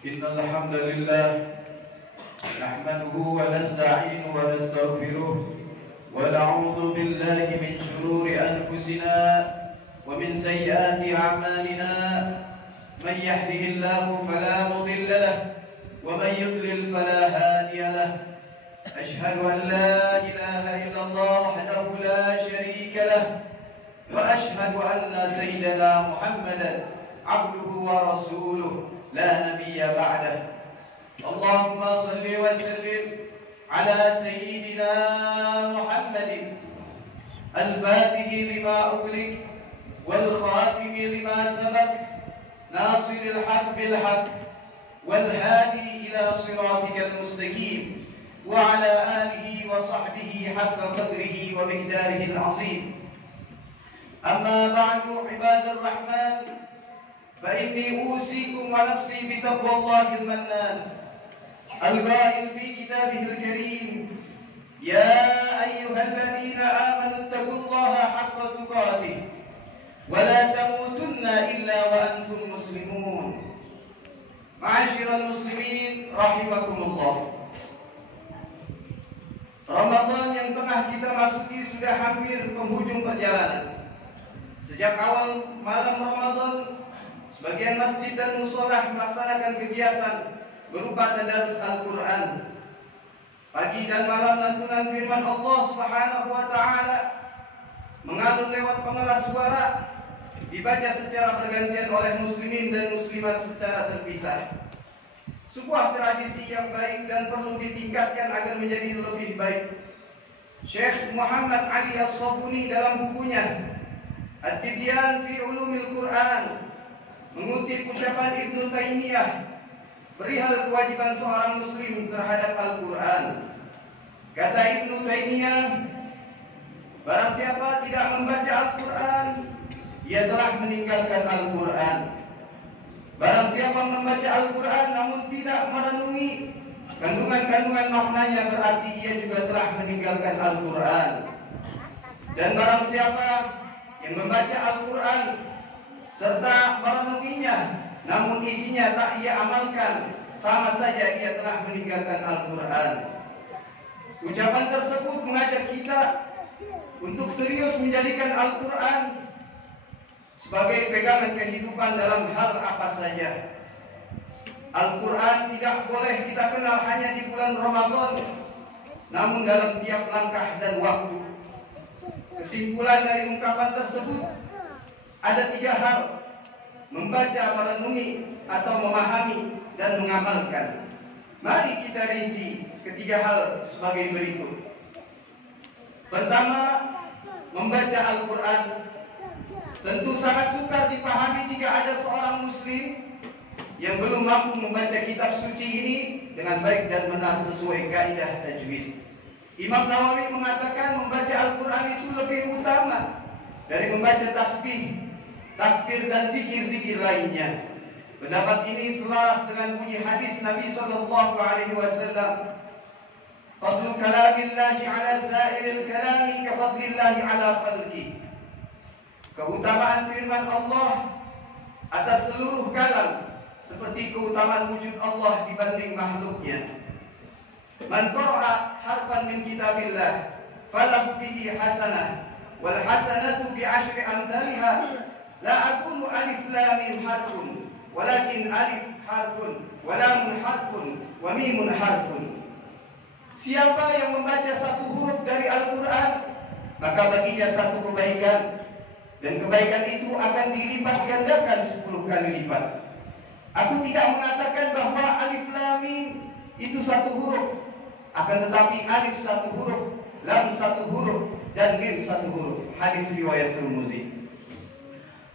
إن الحمد لله نحمده ونستعينه ونستغفره ونعوذ بالله من شرور أنفسنا ومن سيئات أعمالنا. من يهده الله فلا مضل له ومن يضلل فلا هادي له. أشهد أن لا إله إلا الله وحده لا شريك له وأشهد أن سيدنا محمدا عبده ورسوله لا نبي بعده. اللهم صل وسلم على سيدنا محمد الفاتح لما أغلق والخاتم لما سبق ناصر الحق بالحق والهادي إلى صراطك المستقيم وعلى آله وصحبه حق قدره ومقداره العظيم. أما بعد عباد الرحمن، فإني أوصيكم ونفسي بتقوى الله المنان القائل في كتابه الكريم: يا أيها الذين آمنوا اتقوا الله حق تقاته ولا تموتن إلا وأنتم مسلمون. معاشر المسlimin rahimakumullah. Ramadan yang tengah kita masuki sudah hampir penghujung perjalanan. Sejak awal malam Ramadan, sebagian masjid dan musola melaksanakan kegiatan berupa tadarus Al-Quran. Pagi dan malam lantunan firman Allah Subhanahu wa Ta'ala mengalun lewat pengeras suara, dibaca secara bergantian oleh muslimin dan muslimat secara terpisah. Sebuah tradisi yang baik dan perlu ditingkatkan agar menjadi lebih baik. Syekh Muhammad Ali As-Sabuni dalam bukunya At-Tibyan fi Ulumil Quran mengutip ucapan Ibnu Taimiyah perihal kewajiban seorang muslim terhadap Al-Quran. Kata Ibnu Taimiyah, barang siapa tidak membaca Al-Quran, ia telah meninggalkan Al-Quran. Barang siapa membaca Al-Quran namun tidak merenungi kandungan-kandungan maknanya, berarti ia juga telah meninggalkan Al-Quran. Dan barang siapa yang membaca Al-Quran serta merenunginya namun isinya tak ia amalkan, sama saja ia telah meninggalkan Al-Quran. Ucapan tersebut mengajak kita untuk serius menjadikan Al-Quran sebagai pegangan kehidupan dalam hal apa saja. Al-Quran tidak boleh kita kenal hanya di bulan Ramadan, namun dalam tiap langkah dan waktu. Kesimpulan dari ungkapan tersebut ada 3 hal: membaca, merenungi, atau memahami dan mengamalkan. Mari kita rinci ketiga hal sebagai berikut. Pertama, membaca Al-Quran. Tentu sangat sukar dipahami jika ada seorang muslim yang belum mampu membaca kitab suci ini dengan baik dan benar sesuai kaidah tajwid. Imam Nawawi mengatakan membaca Al-Quran itu lebih utama dari membaca tasbih, takbir dan zikir-zikir lainnya. Pendapat ini selaras dengan bunyi hadis Nabi sallallahu alaihi wasallam: "Fadlu kalamillahi 'ala sa'iril kalami ka fadlillahi 'ala khalqi." Keutamaan firman Allah atas seluruh kalam seperti keutamaan wujud Allah dibanding makhluknya. Man qara'a harfan min kitabillah falahu bihi hasanah wal hasanatu bi 'ashri amsalha. La aqulu alif lam mim harfun walakin alif harfun wa lam harfun wa mim harfun. Siapa yang membaca satu huruf dari Al-Quran, maka baginya satu kebaikan, dan kebaikan itu akan dilipat gandakan 10 kali lipat. Aku tidak mengatakan bahwa alif lam mim itu satu huruf, akan tetapi alif satu huruf, lam satu huruf, dan mim satu huruf. Hadis riwayat Tirmizi.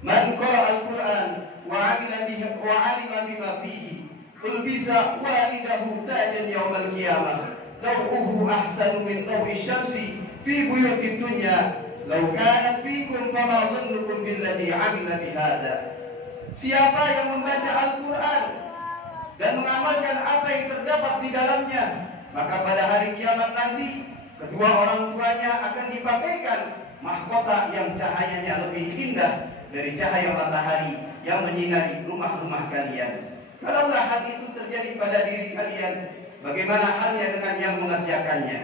Man qara'a al-Quran wa 'alima bima fihi ulbisa walidahu tajan yaumal qiyamah daw'uhu ahsanu min daw'i syamsi fi buyutid dunya law kanat fikum fama dhannukum billadhi 'amila bihadza. Siapa yang membaca Al-Quran dan mengamalkan apa yang terdapat di dalamnya, maka pada hari kiamat nanti kedua orang tuanya akan dipakaikan mahkota yang cahayanya lebih indah dari cahaya matahari yang menyinari rumah-rumah kalian. Kalaulah hal itu terjadi pada diri kalian, bagaimana halnya dengan yang mengerjakannya?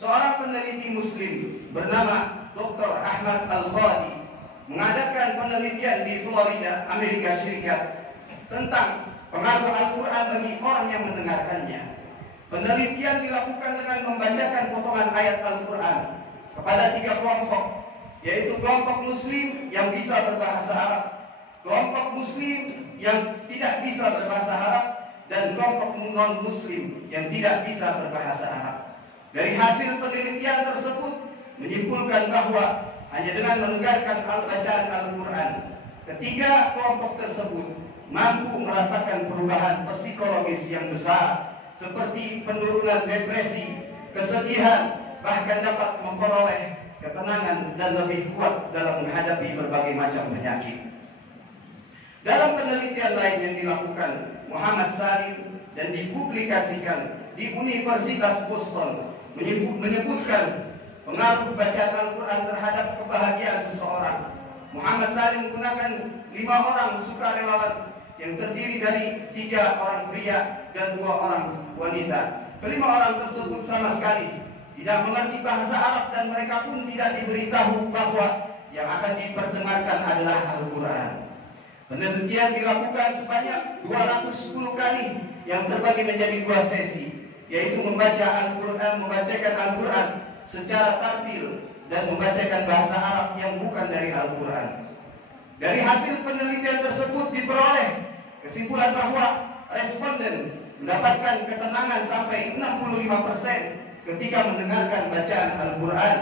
Seorang peneliti muslim bernama Dr. Ahmad Al-Qadi mengadakan penelitian di Florida, Amerika Serikat tentang pengaruh Al-Quran bagi orang yang mendengarkannya. Penelitian dilakukan dengan membacakan potongan ayat Al-Quran kepada 3 kelompok, yaitu kelompok muslim yang bisa berbahasa Arab, kelompok muslim yang tidak bisa berbahasa Arab, dan kelompok non-muslim yang tidak bisa berbahasa Arab. Dari hasil penelitian tersebut menyimpulkan bahwa hanya dengan mendengarkan bacaan Al-Quran, ketiga kelompok tersebut mampu merasakan perubahan psikologis yang besar, seperti penurunan depresi, kesedihan, bahkan dapat memperoleh ketenangan dan lebih kuat dalam menghadapi berbagai macam penyakit. Dalam penelitian lain yang dilakukan Muhammad Salim dan dipublikasikan di Universitas Boston menyebutkan pengaruh bacaan Al-Quran terhadap kebahagiaan seseorang. Muhammad Salim menggunakan 5 orang sukarelawan yang terdiri dari 3 orang pria dan 2 orang wanita. Kelima orang tersebut sama sekali tidak mengerti bahasa Arab dan mereka pun tidak diberitahu bahwa yang akan diperdengarkan adalah Al-Quran. Penelitian dilakukan sebanyak 210 kali yang terbagi menjadi 2 sesi, yaitu membaca Al-Quran, membacakan Al-Quran secara tartil dan membacakan bahasa Arab yang bukan dari Al-Quran. Dari hasil penelitian tersebut diperoleh kesimpulan bahwa responden mendapatkan ketenangan sampai 65% ketika mendengarkan bacaan Al-Quran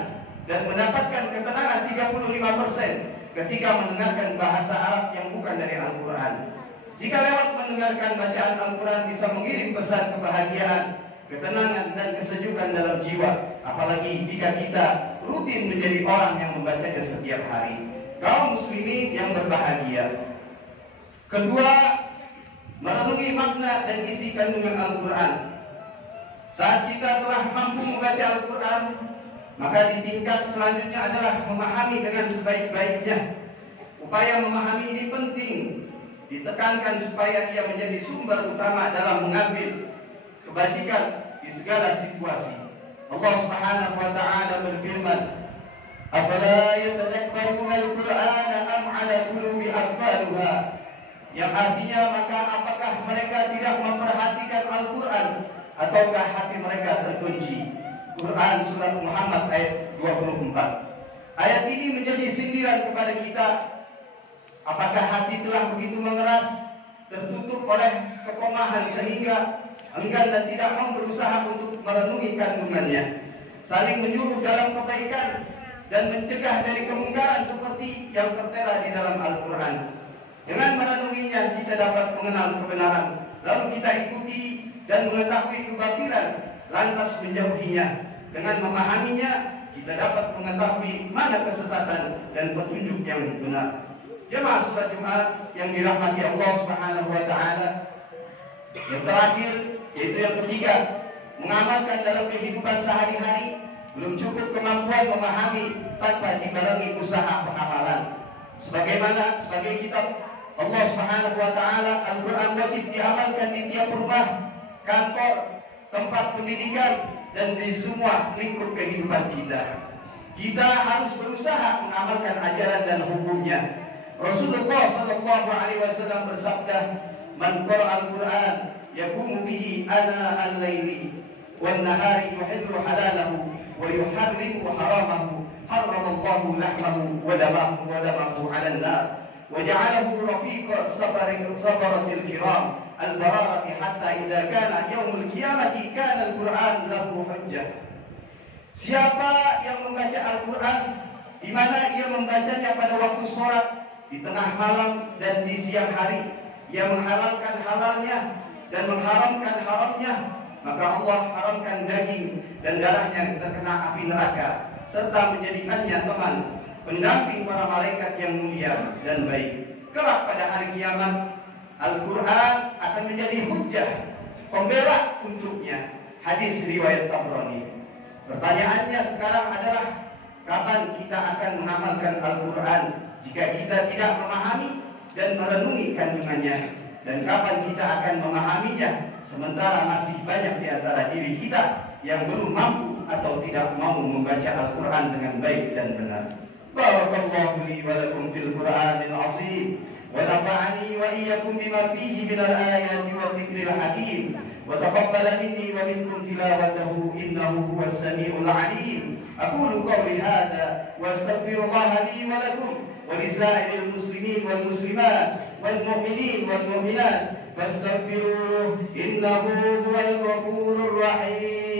dan mendapatkan ketenangan 35% ketika mendengarkan bahasa Arab yang bukan dari Al-Quran. Jika lewat mendengarkan bacaan Al-Quran bisa mengirim pesan kebahagiaan, ketenangan dan kesejukan dalam jiwa, apalagi jika kita rutin menjadi orang yang membacanya setiap hari. Kaum muslimin yang berbahagia. Kedua, merenungi makna dan isi kandungan Al-Quran. Saat kita telah mampu membaca Al-Quran, maka di tingkat selanjutnya adalah memahami dengan sebaik-baiknya. Upaya memahami ini penting ditekankan supaya ia menjadi sumber utama dalam mengambil kebajikan di segala situasi. Allah Subhanahu wa taala berfirman, "Afala yatadabbaruna al-Qur'ana am 'ala qulubi aqfaluha?" Yang artinya, maka apakah mereka tidak memperhatikan Al-Quran ataukah hati mereka terkunci? Quran Surat Muhammad ayat 24. Ayat ini menjadi sindiran kepada kita. Apakah hati telah begitu mengeras, tertutup oleh kekomahan sehingga enggan dan tidak mau berusaha untuk merenungi kandungannya, saling menyuruh dalam kebaikan dan mencegah dari kemungkaran seperti yang tertera di dalam Al-Quran. Dengan merenunginya kita dapat mengenal kebenaran, lalu kita ikuti dan mengetahui kebatilan, lantas menjauhinya. Dengan memahaminya kita dapat mengetahui mana kesesatan dan petunjuk yang benar. Jemaah salat Jumat yang dirahmati Allah Subhanahu wa taala. Yang terakhir, yaitu yang ketiga, mengamalkan dalam kehidupan sehari-hari. Belum cukup kemampuan memahami tanpa dibarengi usaha pengamalan. Sebagai kitab Allah Subhanahu wa taala, Al-Quran wajib diamalkan di tiap rumah, kantor, tempat pendidikan dan di semua lingkup kehidupan kita. Kita harus berusaha mengamalkan ajaran dan hukumnya. Rasulullah sallallahu alaihi wasallam bersabda, "Man qara'a al-Quran yaqumu bihi ana al-laili wan nahari yuhillu halalahu wa yuharrimu haramahu, harramallahu lahmahu wa damahu 'ala an-nar wa ja'alahu rafiqa safaratil kiram al-bararati hatta idza kana yaumul qiyamati kana al-Quran lahu hujjah." Siapa yang membaca Al-Quran di mana ia membacanya pada waktu sholat, di tengah malam dan di siang hari, ia menghalalkan halalnya dan mengharamkan haramnya, maka Allah haramkan daging dan darahnya terkena api neraka, serta menjadikannya teman pendamping para malaikat yang mulia dan baik. Kelak pada hari kiamat, Al-Quran akan menjadi hujjah, pembela untuknya. Hadis riwayat Tabrani. Pertanyaannya sekarang adalah, kapan kita akan mengamalkan Al-Quran jika kita tidak memahami dan merenungi kandungannya? dan kapan kita akan memahaminya, sementara masih banyak di antara diri kita yang belum mampu atau tidak mau membaca Al-Quran dengan baik dan benar. Barakallahu li wa lakum fil Qur'anil azim wa nafa'ani wa iyyakum bima fihi minal ayati wa dzikril hakim wa taqabbala minni wa minkum tilawatahu innahu huwas samiul alim. Aqulu qawli hadha wa astaghfirullaha li wa lakum wa lisairil muslimin wal muslimat wal mu'minin wal mu'minat fastaghfiruhu innahu huwal ghafurur rahim.